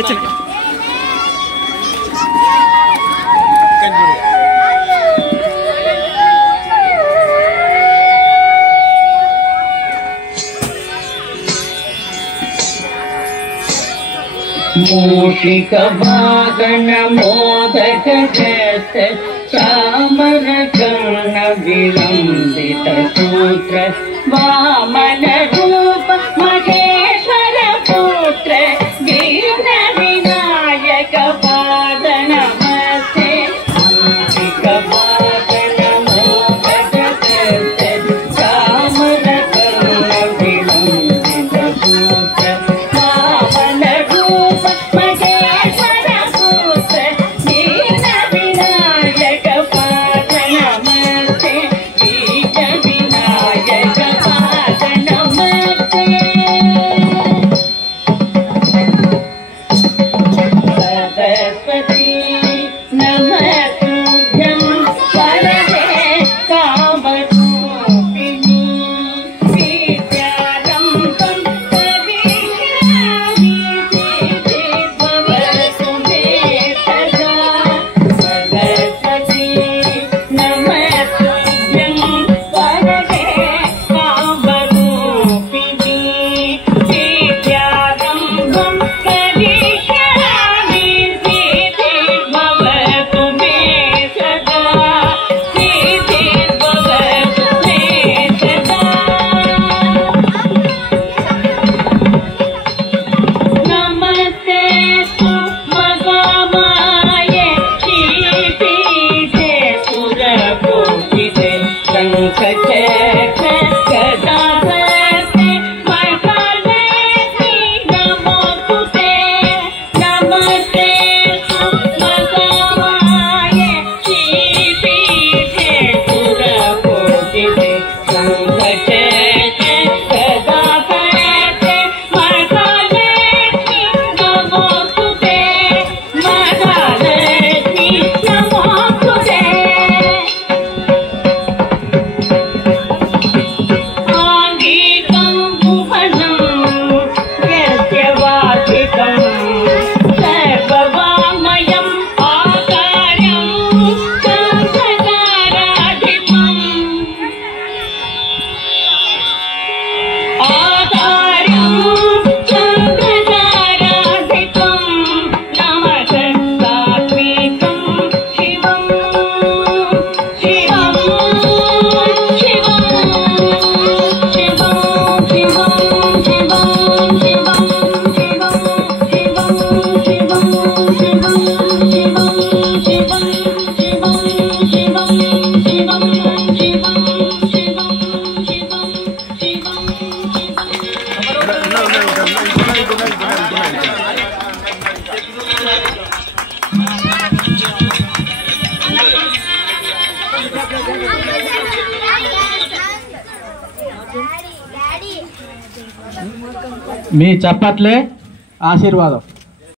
मूषिक वादन मोदक जैसे चामर कर्ण विलंबित सूत्र वामन रूप महेश्वर पुत्र दीन विनायक पाद नमस्ते। मूषिक वादन मोदक जैसे चामर कर्ण विलंबित सूत्र वामन रूप महेश्वर पुत्र दीन विनायक पाद नमस्ते। दीन विनायक पाद नमस्ते। सरस्वती नमस्तुभ्यं वरदे कामरूपिणी विद्यारम्भं करिष्यामि सिद्धि भवतु मे सदा। सरस्वती नमस्तुभ्यं वरदे कामरूपिणी विद्यारम्भं करिष्यामि सिद्धि भवतु मे सदा। सिद्धि भवतु मे सदा। नमस्ते तु महामाये श्रीपीठे सुरपूजिते शङ्खचक्र गदाधरे महालक्ष्मी नमोस्तुते। नमस्ते तु महामाये श्रीपीठे सुरपूजिते शङ्खचक्र गदाधरे महालक्ष्मी नमोस्तुते। महालक्ष्मी नमोस्तुते। आङ्गिकं भुवनं यस्य वाचिकं सर्ववाङ्मयम् आकार्यं शङ्खचक्राधिपम्। आकार्यं शङ्खचक्राधिपं नमः सात्विकं शिवं शिवं शिवं शिवं शिवं शिवं शिवं शिवं शिवं शिवं शिवं शिवं शिवं शिवं शिवं शिवं शिवं शिवं మీ చప్పట్లే ఆశీర్వాదం.